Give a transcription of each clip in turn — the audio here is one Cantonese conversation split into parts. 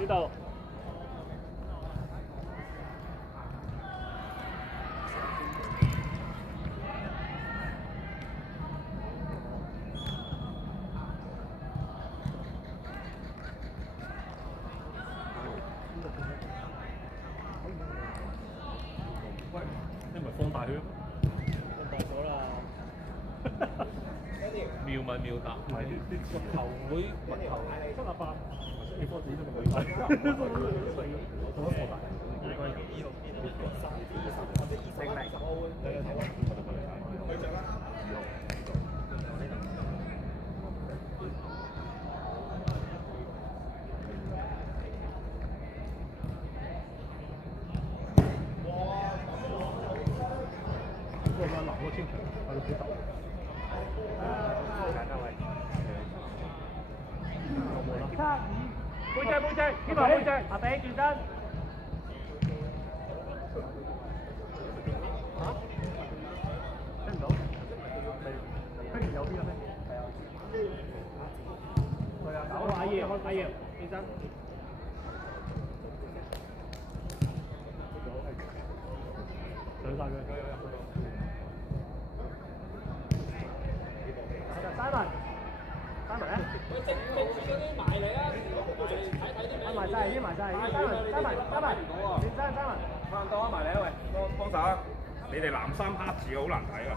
呢度。喂，你唔係放大佢？放大咗啦。妙問妙答，唔係啲球會物球7-8，你波子都未睇。做乜放大？嗰個南嗰天場係個幾大？背脊，呢個背脊，阿炳轉身。嚇？聽唔到？飛完右邊嘅咩？係啊。好，阿葉，轉身。上晒佢。Simon 咧？喂，直嗰啲埋嚟啊！睇埋晒，埋晒。Simon，轉身 Simon。翻多埋嚟啊！喂，幫手啊！你哋藍衫黑字好難睇啊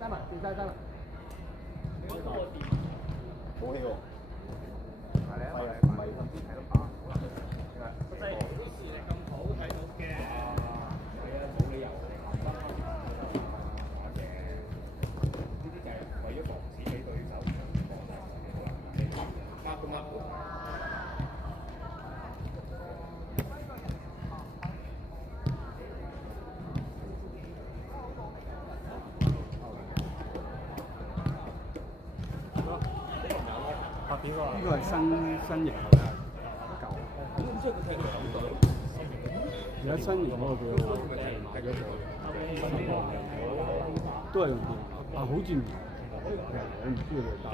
！Simon，轉身 Simon。冇呢個。埋嚟啊！唔係睇得打。視力咁好睇到嘅。係啊，冇理由。呢啲就係為咗防止俾對手抹都抹到。8點啊！呢個係新型係咪啊？舊。咁即係佢踢到9隊。而家新型嗰個叫買咗個都係用電啊，好似唔同，我唔知佢哋帶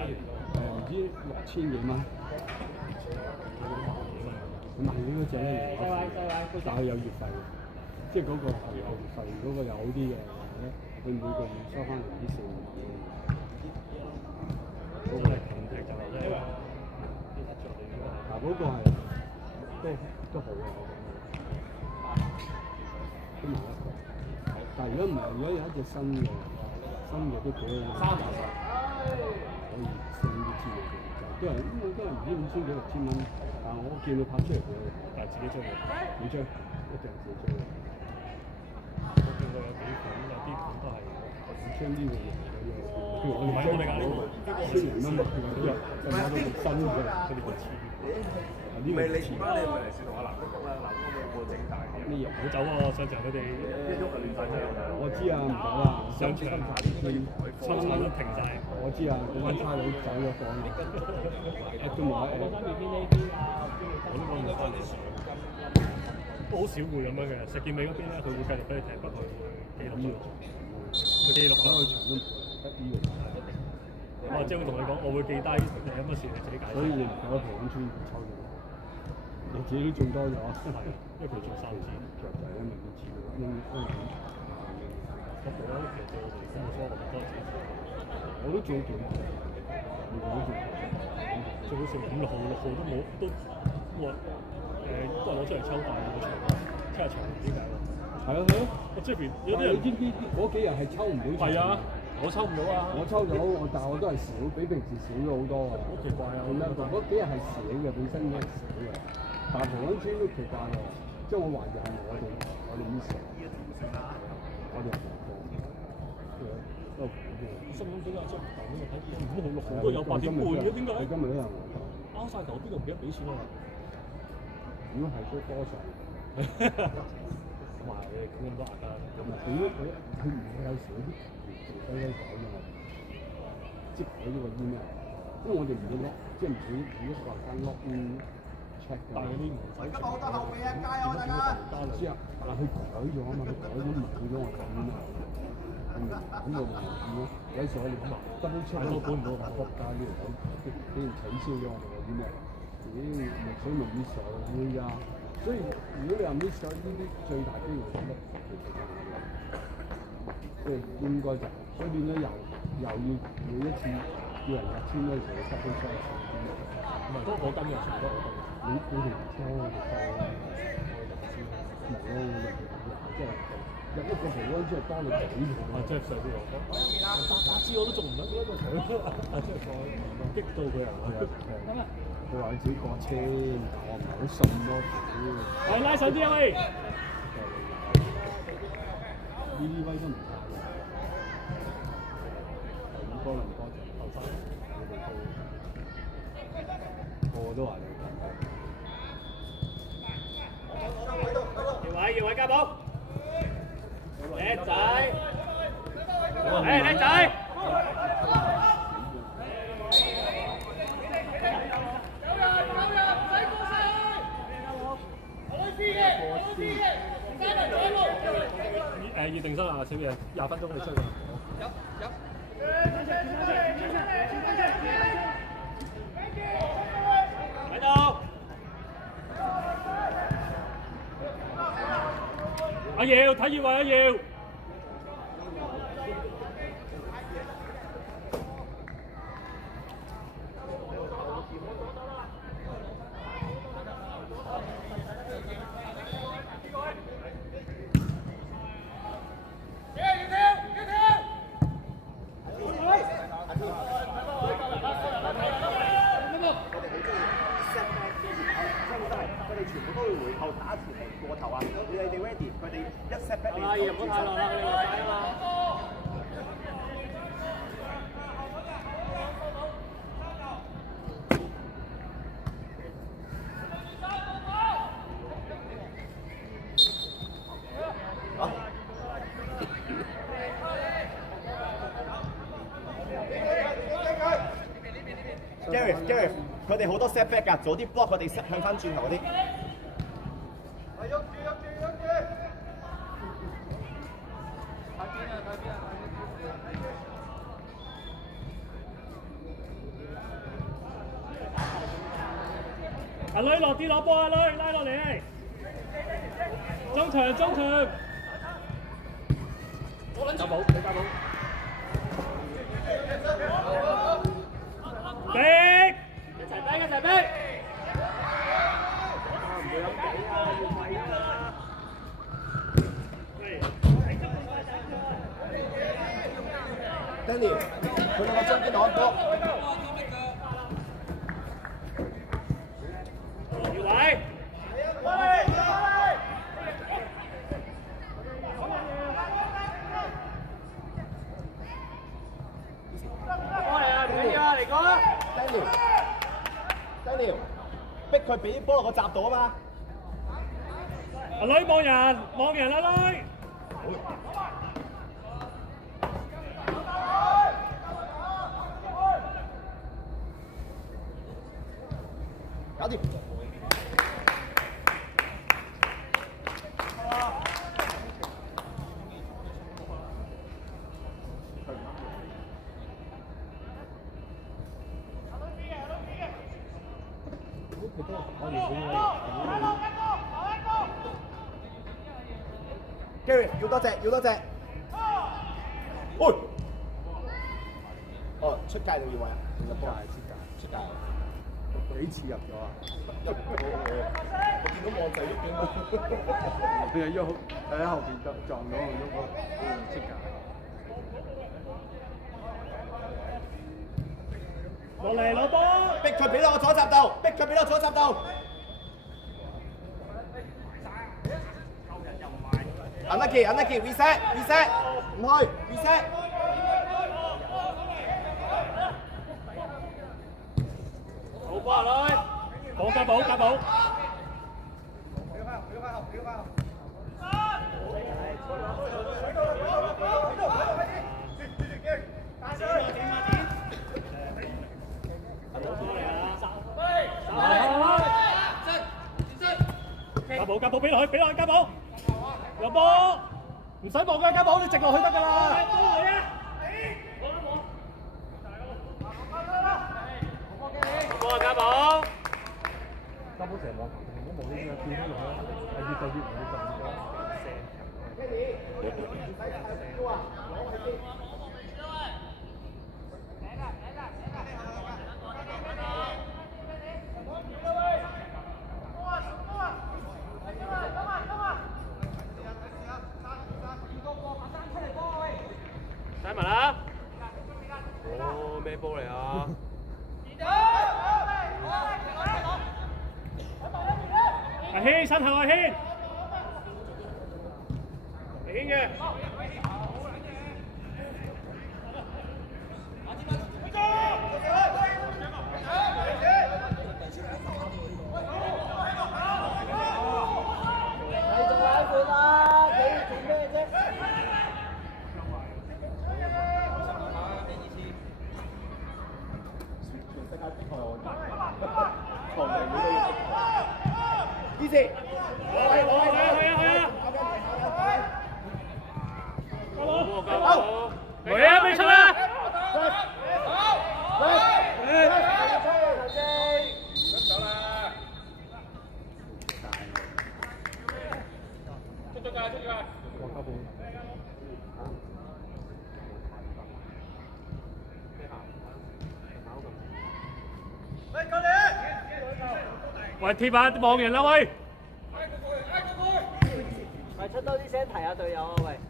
唔知6000幾蚊。咁係呢嗰隻咧，但係有月費嘅，即係嗰個係有月費，嗰個又好啲嘅，佢每個月收翻嚟啲4萬。嗰個係強踢就係因為嗱嗰個係都好嘅。都冇一個，但係如果唔係，如果有一隻新嘅都幾好，3萬可以升啲資料嘅，都係唔知5000幾6000蚊，但係我見佢拍出嚟嘅，但係自己追嘅，你追，一定自己追嘅。我見過有幾款，有啲款都係將呢個型嘅，譬如我哋將1000零蚊買嘅都有，更加多新嘅，佢哋個黐。唔係你前班你咪嚟試同阿南哥講啦，南哥會過整大啲。咩唔好走喎，上場佢哋一喐就亂晒車。我知啊，唔走啦，上場新馬都停晒。我知啊，嗰班差佬走咗房啦。都冇喺我呢邊啊，我都講唔翻嚟。都好少會咁樣嘅，石硤尾嗰邊咧，佢會繼續俾你踢不去記錄。佢記錄咗去場都唔得呢個。我即係會同你講，我會記低你有乜事你自己解。所以你唔夠平安村抽咗。你自己都中多咗，係，因為佢做3支，其實就係因為啲錢應咁我咧其實對我哋咁嘅科學多錢，我都做咗幾年，我都做，最好笑5、6號都冇都我都係攞出嚟抽大個場，抽下場點解喎？係啊，我即係有啲人你知唔知嗰幾日係抽唔到場？係啊，我抽唔到啊！我抽到，但係我都係少，比平時少咗好多啊！好奇怪啊！咁樣嗰幾日係少嘅，本身已經係少嘅。但係平安村都奇怪喎，即係我懷疑係我哋 miss 咗，我哋唔過，心諗點解即係唔夠呢？睇5號6號都有8點半嘅，點解？今日都有拗晒頭，邊度唔記得俾錢啊？如果係都多數，同埋你咁多額㗎，咁啊佢唔會有時嗰啲條規改㗎嘛，即係佢呢個 email，因為我哋唔會 lock，即係唔會每一個間 lock in。check 㗎。但係嗰啲唔使。今日好多後備啊，加油大家！知啊，但係佢改咗啊嘛，佢改咗冇咗我講啊嘛。咁我咪點咯？有時我哋咁啊，double check 都管唔到個國家呢條友，竟然取消咗我哋啲咩？咦，水咪 miss 咗會㗎。所以如果你話 miss 咗呢啲最大機會咧，其實就係即係應該就，所以變咗又要每一次叫人入簽嗰陣時要 double check 一次。唔係，我今日全部都你哋唔聽我哋多，冇咯，即係。入一個平安之後，當你幾條啊，即係上邊落8支我都中唔到，嗰個場啊，即係激到佢人啊！佢話自己過千，我唔係好信咯，係拉上啲啊喂！呢啲威都唔差嘅，咁多倫多就後生，個個都話你要位家寶。叻仔，叻仔！要定身啊，小爺，20分鐘你出㗎。喺度。阿耀睇住位，阿耀。Gareth，佢哋好多 setback 㗎，早啲 block 佢哋向翻轉頭嗰啲。阿女落啲攞波，阿女拉落嚟，中場。家寶，你家寶。逼！一齊逼！唔會咁俾啊，要睇啊！Daniel，佢兩個中堅攞波。要位。Daniel，逼佢俾啲波落個閘度啊嘛！阿女望人，阿女。搞掂。Gary 要多隻。喂！哦，出界定要位啊？出界。幾次入咗啊？我見到網仔喐緊佢係喐喺後邊撞到佢喐出界。落嚟攞波，逼佢俾到我左閘度。Unlucky reset 唔去 reset。好波阿女，好家寶。俾落去，家寶，入波，唔使望㗎，家寶，你直落去得㗎啦。波啊，家寶！家寶成日望球，唔好望呢啲啊，跳翻落去，係越就越唔會咁多。睇埋啦！哦，咩波嚟啊？阿軒，身後阿軒，明顯嘅。喂，貼下望人啦喂！咪出多啲聲提下隊友啊喂！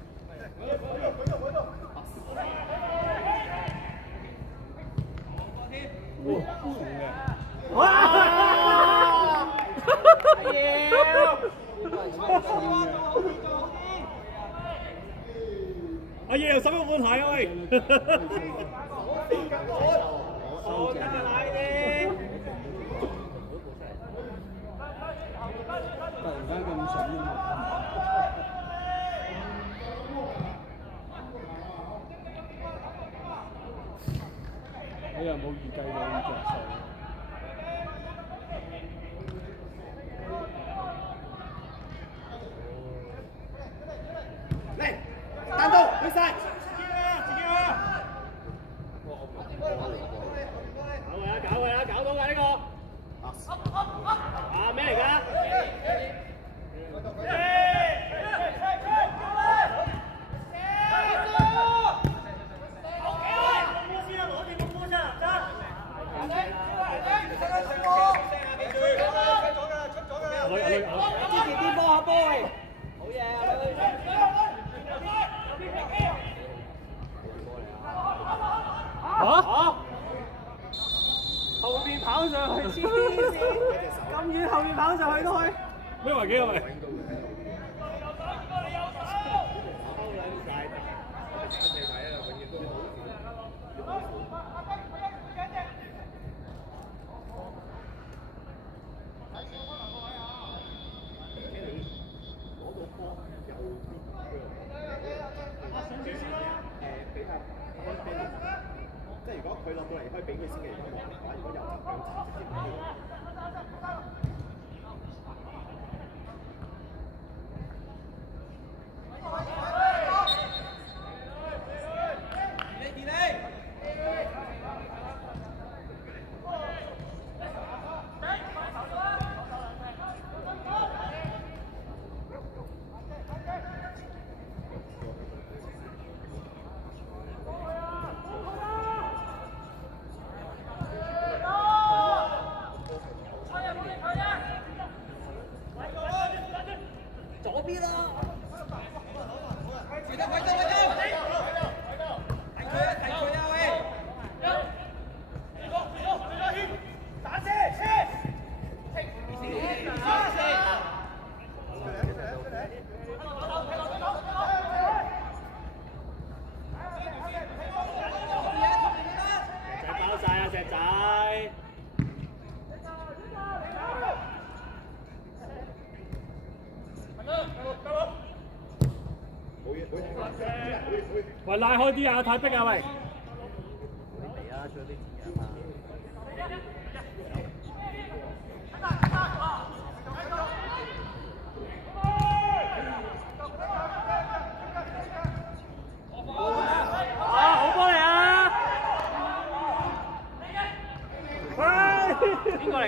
哇！阿爺又手咗半鞋啊喂！突然間咁筍啊！你又冇預計到咁着數。嚟，單刀，去晒。搞到㗎呢個！啊咩嚟㗎？啲波下波喂！好嘢啊！後邊跑上去，黐線！咁遠後面跑上去都去。咩環境啊喂？即係如果佢落到嚟，可以俾佢先嘅。如果有就直接喂，拉開啲啊！太逼啊喂！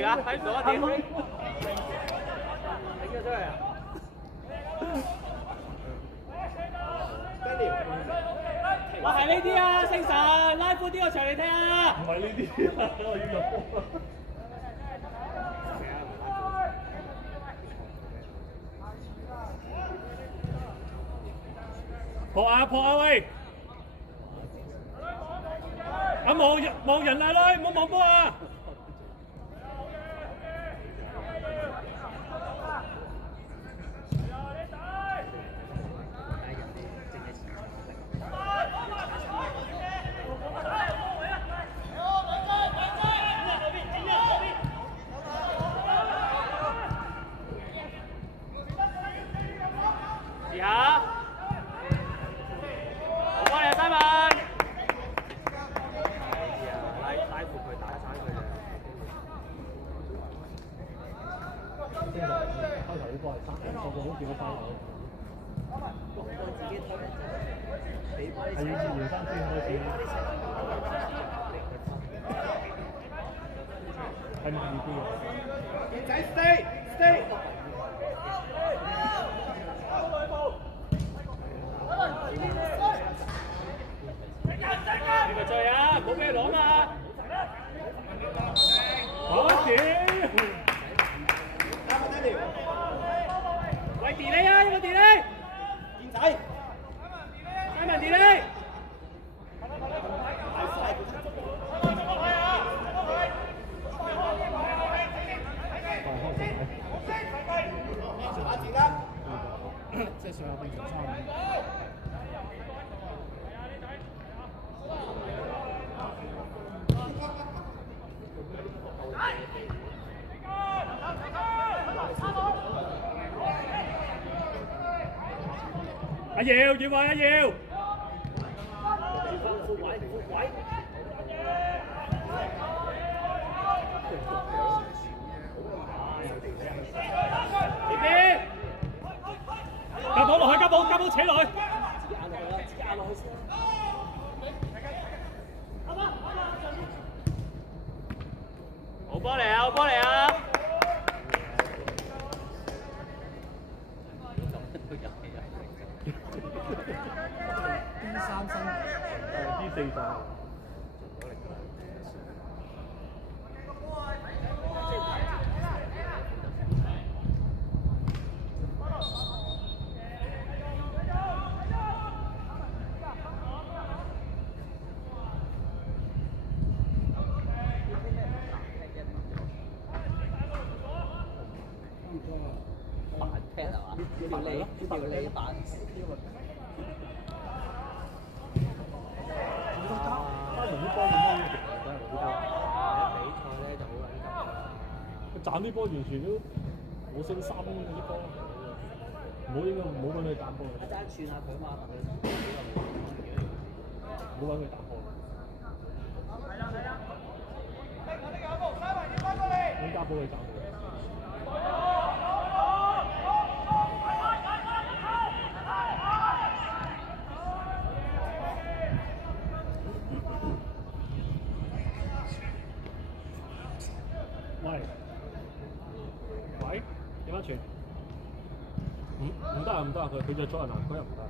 嚟㗎？睇唔到啊？點？整咗出嚟啊！我係呢啲啊，星神，拉闊啲個場嚟聽啊！唔係呢啲啊，我要入波。撲啊喂！啊望人啊女，唔好望波啊！試下，好幫你啊，西文。拉闊佢打散佢啫。開頭呢波係3，個個都見到3個。係要2、3先開始。係慢啲嘅。健仔 stay。你咪追啊！唔好俾佢攞嘛！好屌！喂，delay 啊！有冇 delay？健仔，西文 delay。即係上下變成3。阿耀，要話阿耀。呢邊，加波落去，加波扯落去。好波嚟啊！好波嚟啊！D3生，D4生。扮踢係嘛？條脷扮。加埋啲波點樣？比賽咧就好撚急㗎啦。斬啲波完全都冇升3嗰啲波，唔好揾佢打波。一陣串下佢嘛，唔好揾佢打波。咁加波佢斬佢。喂，點樣傳？唔得啊！佢就左人佢又唔得。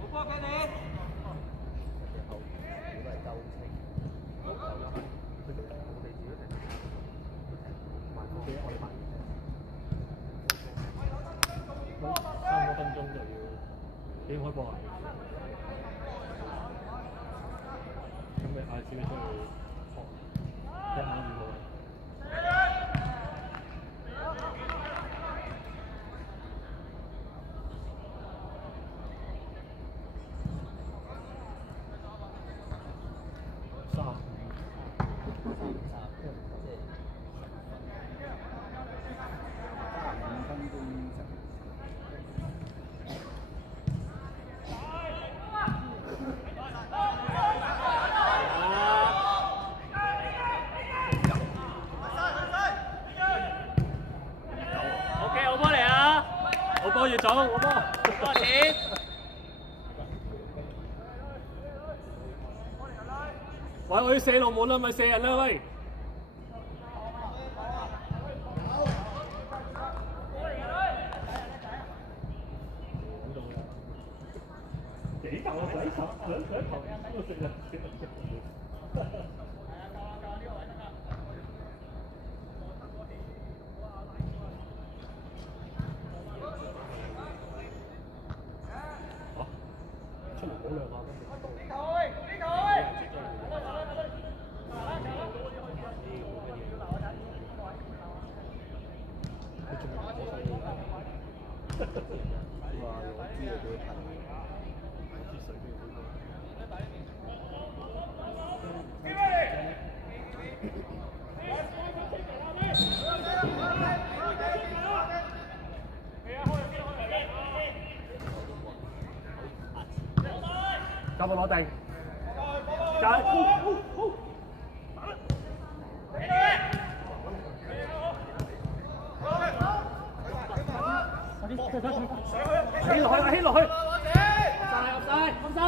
好波俾你。3個分鐘就要幾點開波啊？咁你嗌自己出去學1晚2個。好波要走，好波。多少錢？喂，我要射龍門啦，咪射人啦喂！幾球啊！兩球都射人。出嚟嗰兩下交波攞定，就係起落去，起落去，晒。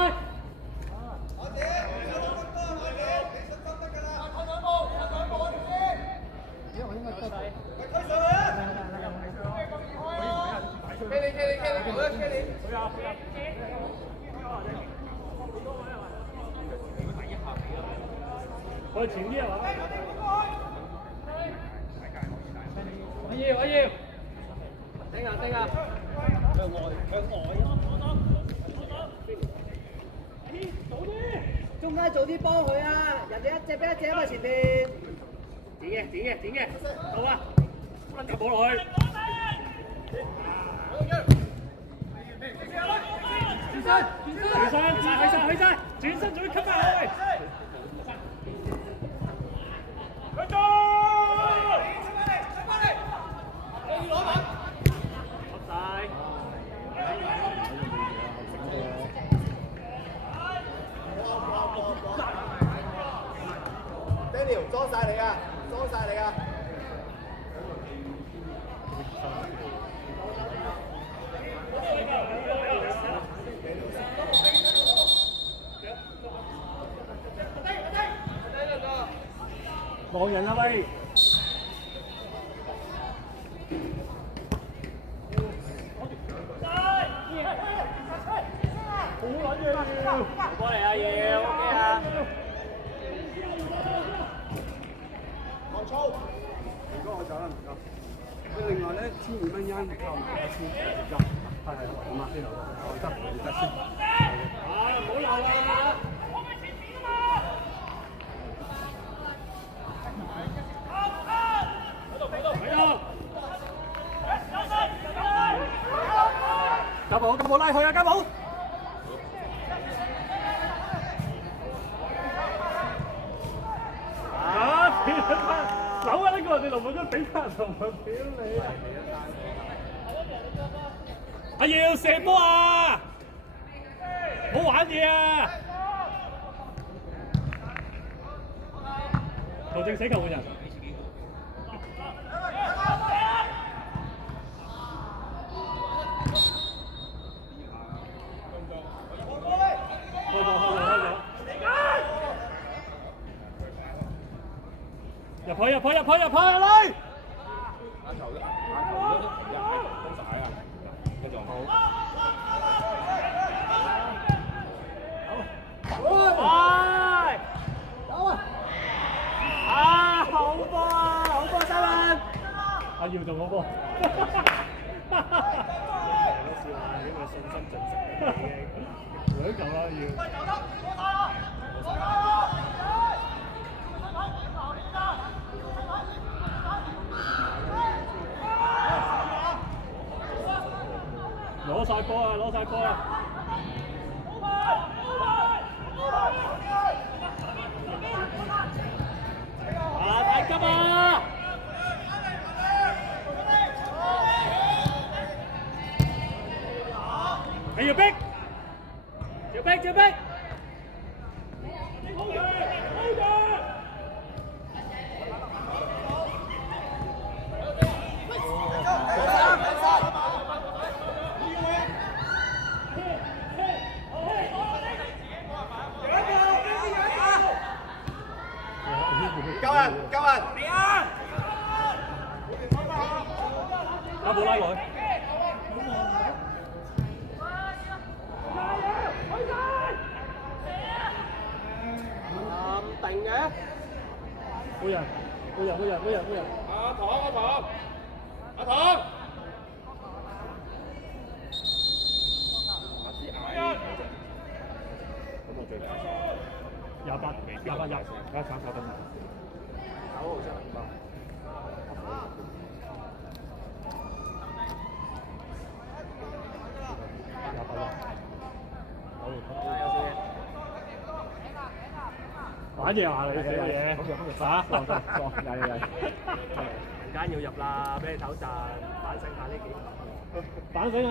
我前啲係嘛？我要，頂啊！向外，中間早啲幫佢啊！人哋一隻俾一隻啊嘛前邊。剪嘅，到啦，入波落去。轉身，去晒，轉身仲要吸埋去。Daniel 裝晒你啊！望人啊喂！好撚嘢要！過嚟啊要 ，OK 啊！如果我走啦唔該。佢另外咧1200蚊啱扣埋一千，係咁啊，得先。唔好鬧啦！家寶拉佢啊，家寶！走啊！呢個人哋龍門都俾翻人龍門屌你！阿耀射波啊！唔好玩嘢啊！球證死球嘅人。開咗！入去！嚟！眼球都封晒啊！跟住好。好波，三分！阿耀仲好波。信心盡失啦已經，兩球啦要。攞晒波啊！太急啊！你要逼！打冇拉落去。咁定嘅？冇人。阿唐。咁我最大28入，而家炒得慢。9號出嚟嘛？玩嘢啊！你寫嘢嚇？陣間要入啦，俾你唞陣，反省下呢幾球。反省係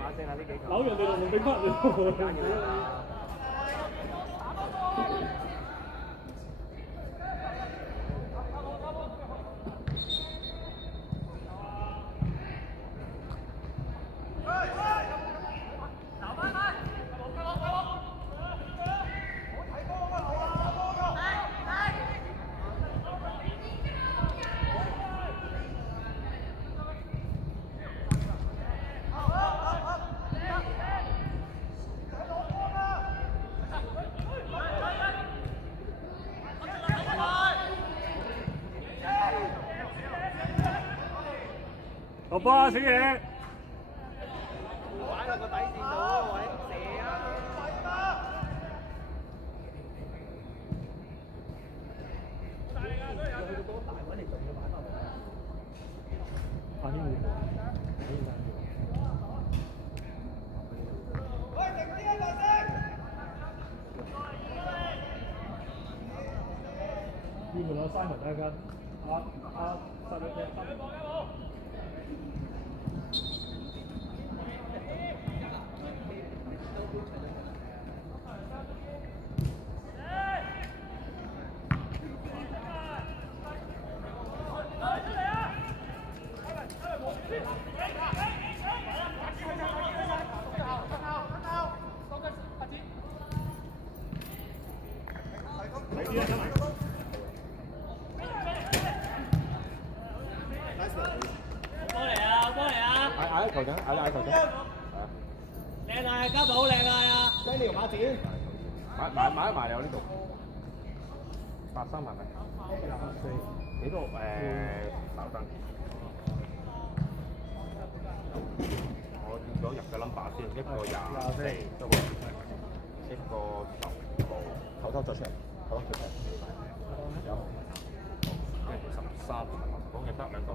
反省下呢幾球。扭人哋龍門定乜陣間要入啦。落波啊，小嘢！擺落個底線度嗰個位射啊！阿軒會。呢門有Simon一間，實力嘅。嗌球證，嗌球證。靚啊，家寶靚啊！雞條馬展。買埋有呢度。83萬啊。幾多？稍等。我見咗入嘅 number 先，一個24，一個10號。頭再出嚟，頭再出嚟。有。13，講嘅得兩個。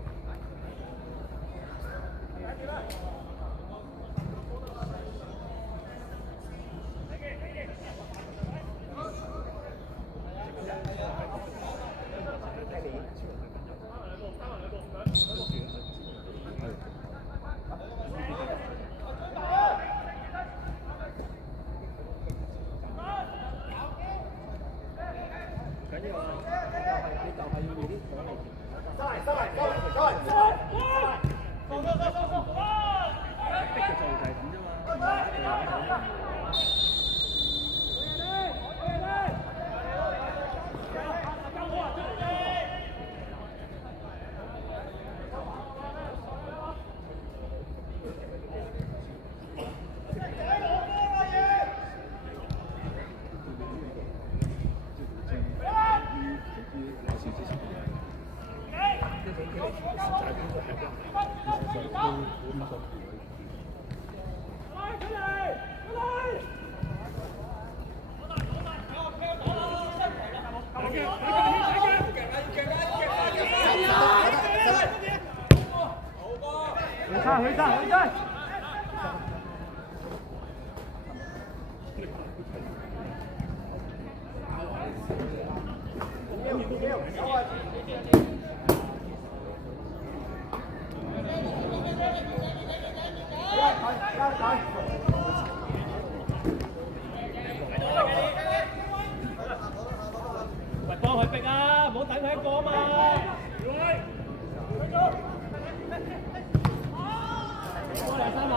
回站！喂，幫佢逼啊，唔好等佢一個啊嘛！過嚟3萬。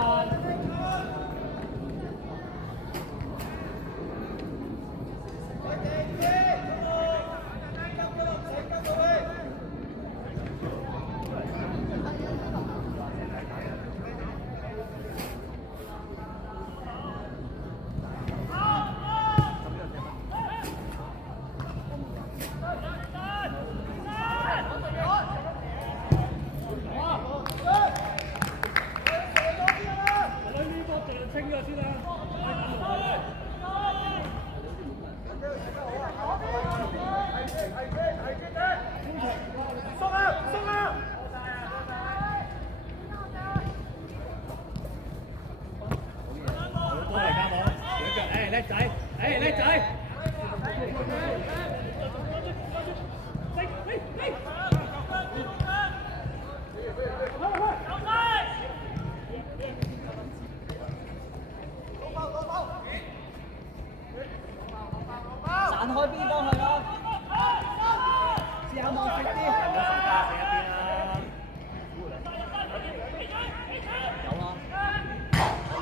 叻仔！散開邊幫佢咯，試下望闊啲。有啊！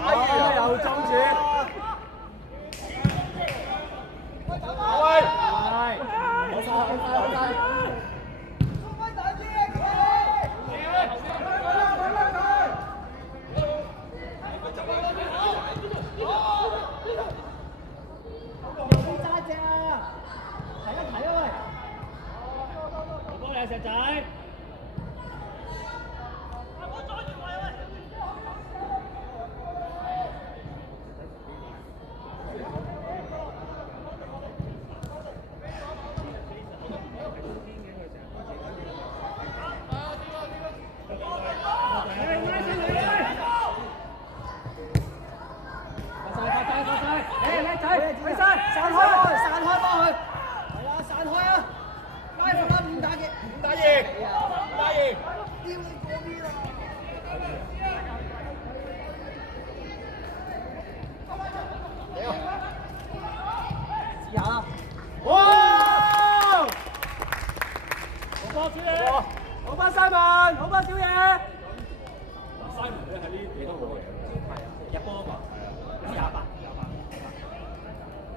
哎呀，又中柱！喂！好晒！石仔，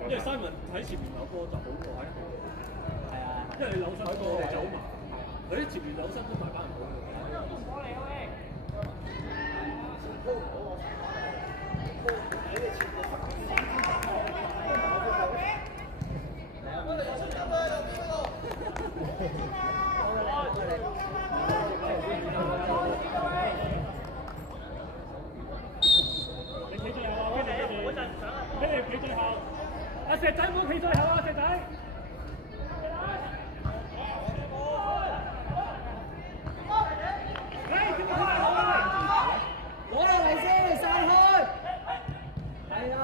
因為 Simon 喺前面有波就好過喺後。係啊，因為你扭身嗰個走埋，佢啲前面扭身都大把人好。你企最後啊！你哋企最後。阿石仔唔好企最後啊！石仔。攞落嚟先，散開。係啊。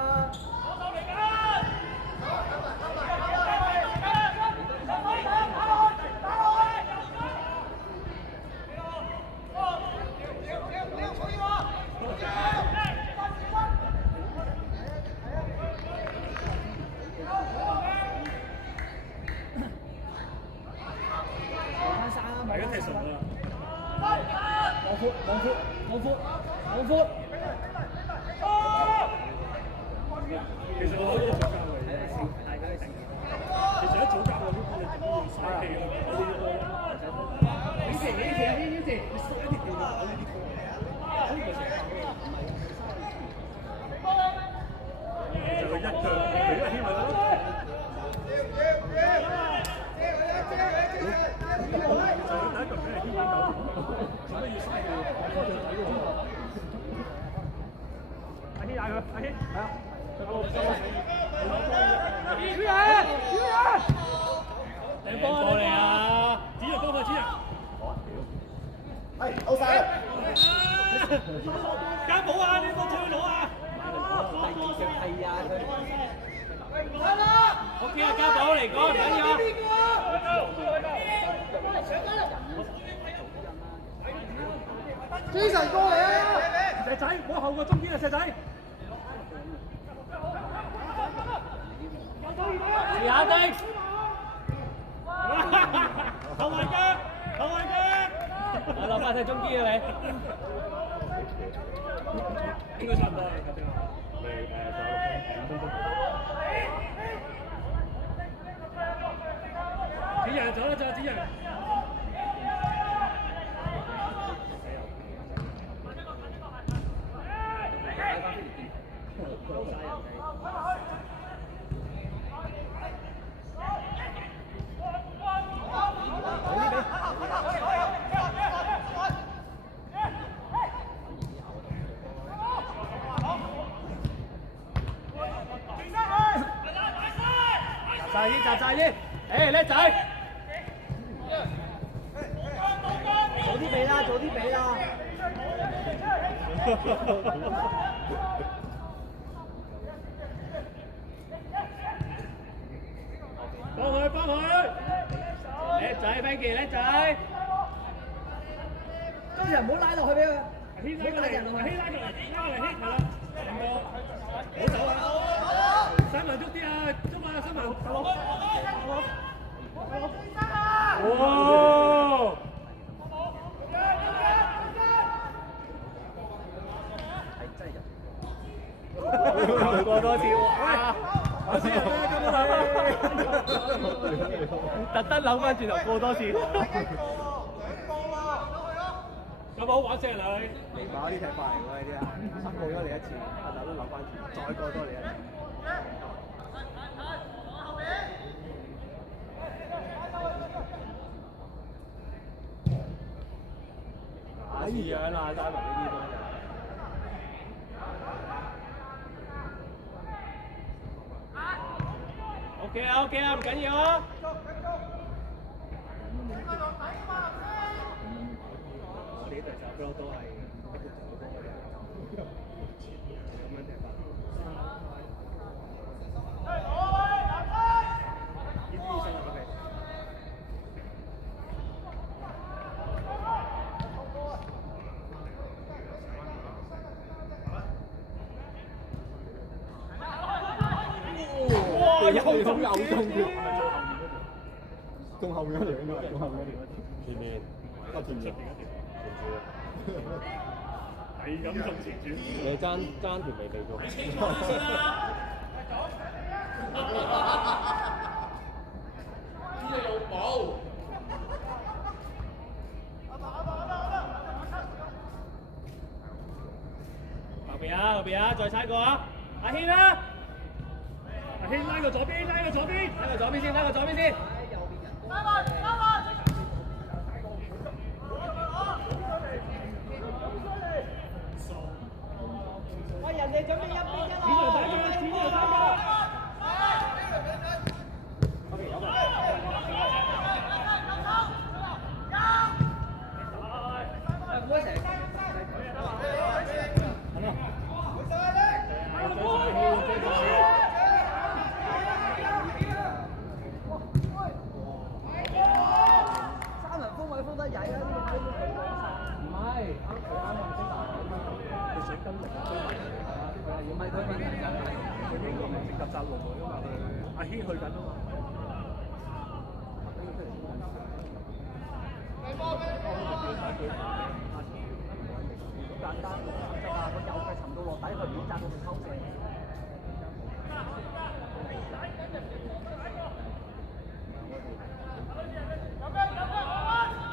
大家踢順啦。往闊。其實我都想交嘅。其實一早交我都幫你嘥氣啦。你射，你射，你射，你塞一啲地方，我呢啲波。就一腳，佢一起咪得咯。靚波你啊！子陽幫佢，子陽。係，好晒。加寶啊！你幫佢攞啊！係啊，我叫阿家寶嚟講，唔緊要啊！精神過嚟啊！石仔，唔好後個中堅啊！石仔。試下定。後衞腳，後衞腳。我留翻睇中堅啊你。應該差唔多啦，子陽走啦，子陽。集晒啲，誒叻仔！早啲俾啦，早啲俾啦。幫佢，幫佢，叻仔 ，Frankie 叻仔，中人唔好拉落去俾佢，軒拉過嚟，軒拉過嚟，拉嚟軒係啦，唔好走啊！新聞捉啲啊，捉啊新聞，哇！過多次哇！我先啦，特登扭翻轉頭過多次。有冇好玩先啊你？明白啲踢法嚟㗎呢啲啊，過咗你一次，下集都扭翻轉，再過多你一次。似樣啦，三文呢啲都係。OK 啊 OK 啊，唔緊要啊。我哋呢隊手不嬲都係一個走波嘅，咁樣踢法。呢啲醫生啊，哇！又中跳，中後面嗰條應該係中後面嗰條。前面前面係咁送前轉，你爭條未地咗。後邊啊，再踩過啊！阿軒啊！阿軒拉個左邊，拉個左邊，拉個左邊先，拉個左邊先。喂，人哋準備一邊一啦。剪條睇佢，剪條睇佢。三人封位封得曳啦，呢個唔係，佢想跟力追埋佢啊！唔係佢問題就係佢應該係直夾窄路㗎嘛，阿軒去緊啊嘛。簡單就話個右腳沉到落底，佢唔好扎到佢偷射。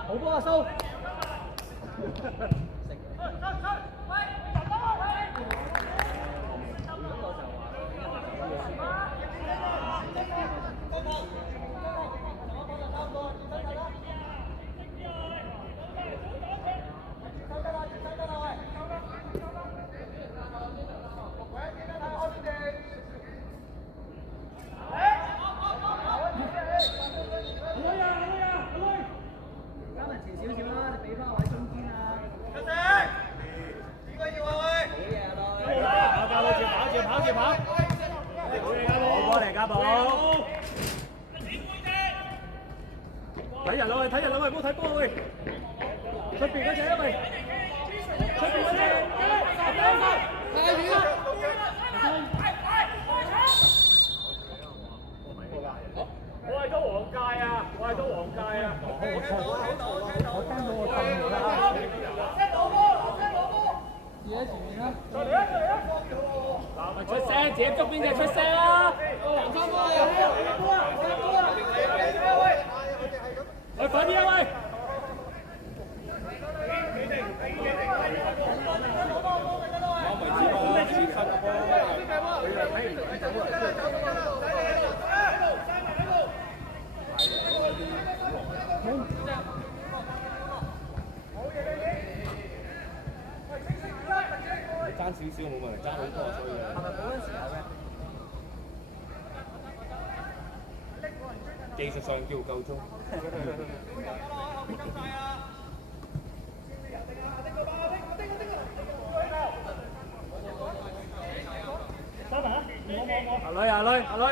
好波啊，蘇！睇人落去，睇人落去，唔好睇波去。出邊嗰隻啊喂，出邊嗰隻，太遠啦！我係咗黃界啊！我係咗黃界啊！我聽到我震啦！嗱，咪出聲，自己捉邊隻出聲啦！黃三哥又喂，快啲啊喂！爭少少冇問題，爭好多所以。係咪冇嗰陣時候嘅？技術上叫夠鐘。阿女，阿女，阿女。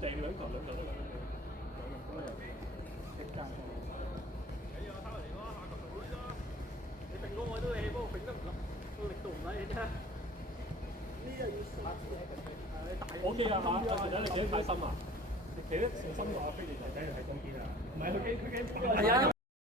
掟兩球都咁樣。你揈嗰位都你，不過揈得唔落，個力度唔嚟啫。呢又要殺自己嘅。O K 啊嚇，阿仔你企得太深啊！你企得成深嘅話，飛你就梗係喺中間啦。唔係佢驚。係啊。